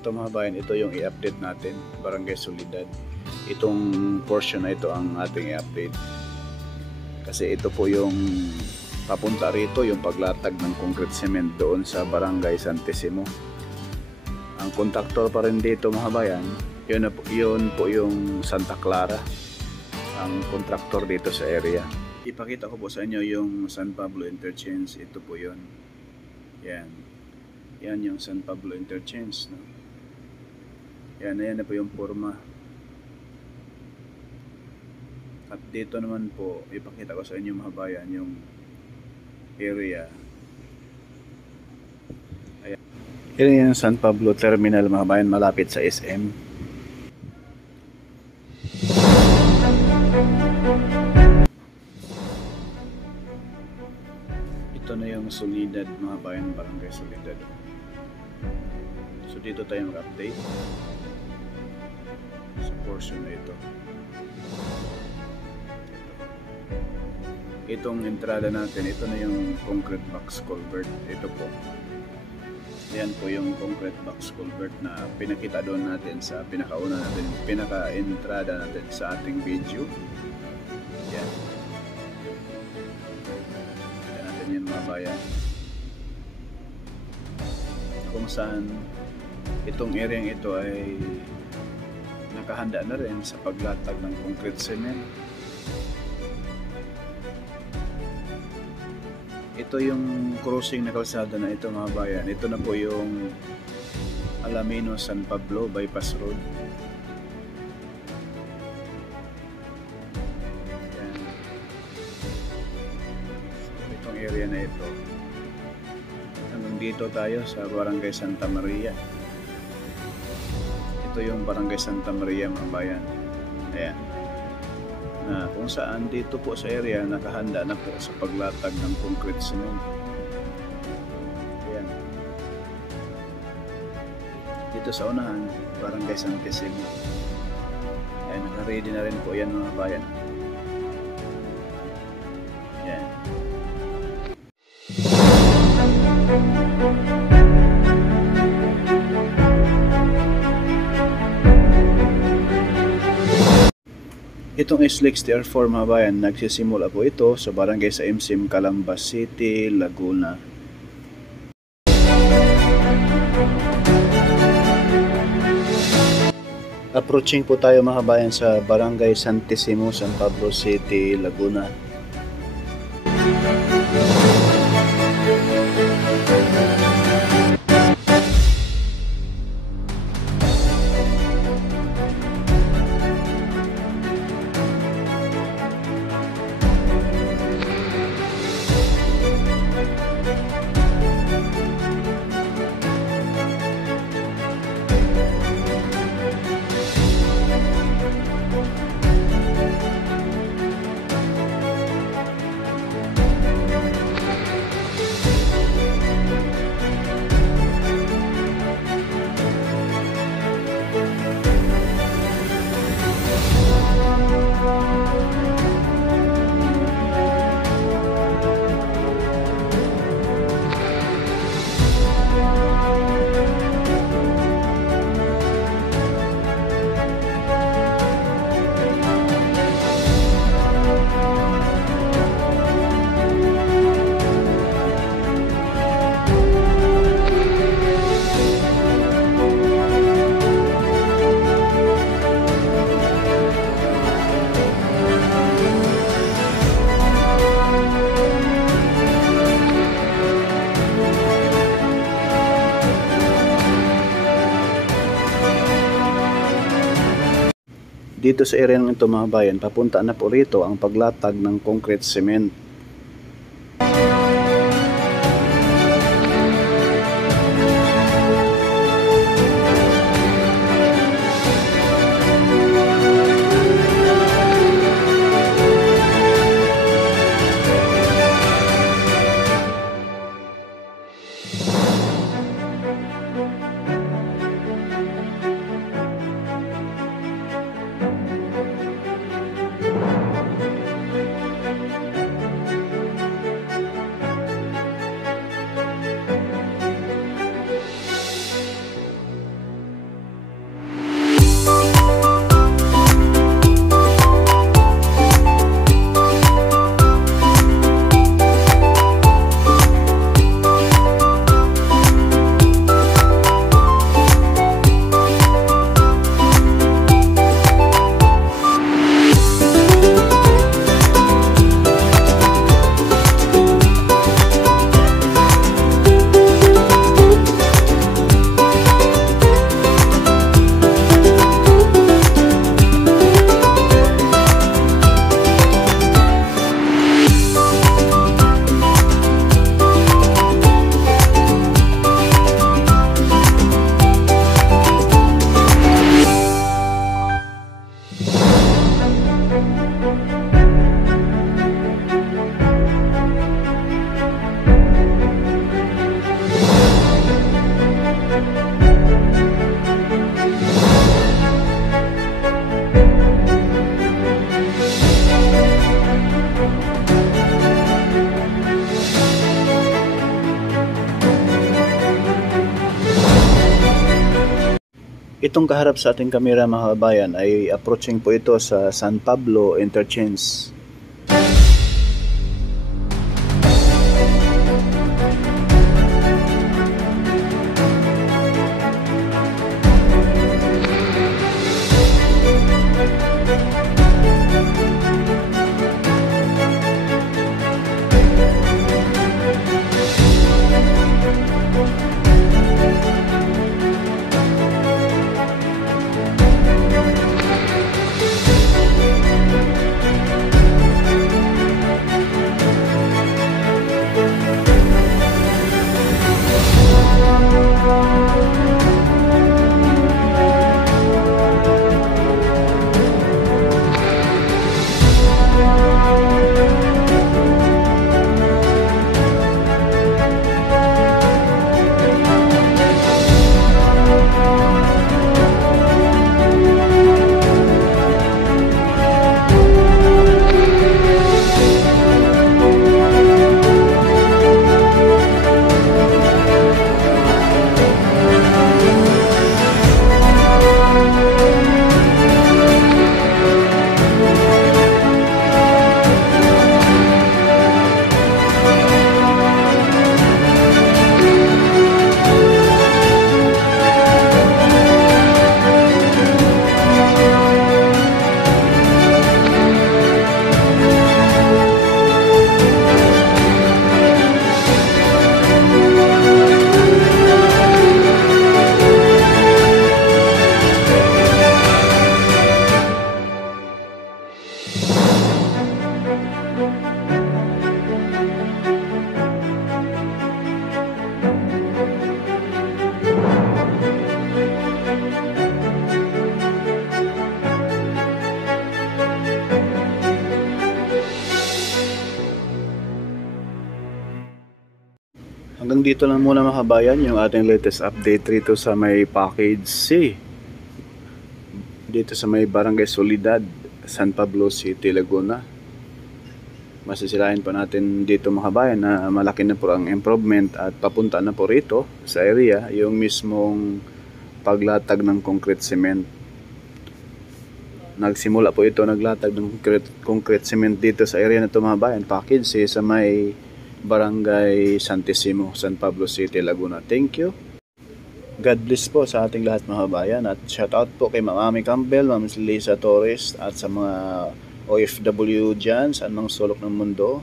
na ito mga bayan, ito yung i-update natin, Barangay Soledad. Itong portion na ito ang ating i-update. Kasi ito po yung papunta rito, yung paglatag ng concrete cement doon sa Barangay Santissimo. Ang kontraktor pa rin dito mga bayan, yun po yung Santa Clara, ang kontraktor dito sa area. Ipakita ko po sa inyo yung San Pablo Interchange. Ito po yun. Yan yung San Pablo Interchange, no? Ayan na po yung forma. At dito naman po, ipakita ko sa inyo mga bayan yung area. Ayan. Yan yung San Pablo Terminal mga bayan, malapit sa SM. Ito na yung Soledad mga bayan, Barangay Soledad. So dito tayo mag-update sa portion na ito. Itong entrada natin, ito na yung concrete box culvert. Ito po. Yan po yung concrete box culvert na pinakita doon natin sa pinakauna natin, pinaka-entrada natin sa ating video. Yan. Yan natin yung mga bayan. Kung saan itong area ito ay nakahanda na rin sa paglatag ng concrete cement. Ito yung crossing na kalsada na ito mga bayan. Ito na po yung Alamino San Pablo Bypass Road. Yan. Itong area na ito. Hanggang dito tayo sa Barangay Santa Maria. Ito yung Barangay Santa Maria mga bayan. Ayan. Na kung saan dito po sa area nakahanda na po sa paglatag ng concrete cement. Ayan. Dito sa unahan, Barangay Santissimo. Ayan, naka-ready na rin po yan mga bayan. Ayan. Itong SLEX TR4 mga bayan, nagsisimula po ito sa barangay sa MSIM, Calambas City, Laguna. Approaching po tayo mga bayan sa barangay Santissimo, San Pablo City, Laguna. Dito sa area ng ito mga bayan, papunta na po rito ang paglatag ng concrete cement. Itong kaharap sa ating kamera mga kabayan ay approaching po ito sa San Pablo Interchange. Hanggang dito lang muna mga kabayan yung ating latest update rito sa may package C. Dito sa may Barangay Solidad, San Pablo City, Laguna. Masisilayan pa natin dito mga kabayan na malaki na po ang improvement at papunta na po rito sa area yung mismong paglatag ng concrete cement. Nagsimula po ito naglatag ng concrete cement dito sa area na ito mga kabayan, package C sa may Barangay Santissimo, San Pablo City, Laguna. Thank you. God bless po sa ating lahat mga kabayan at shout out po kay Ma'am Ami Campbell, Ma'am Lisa Torres at sa mga OFW dyan sa anong sulok ng mundo.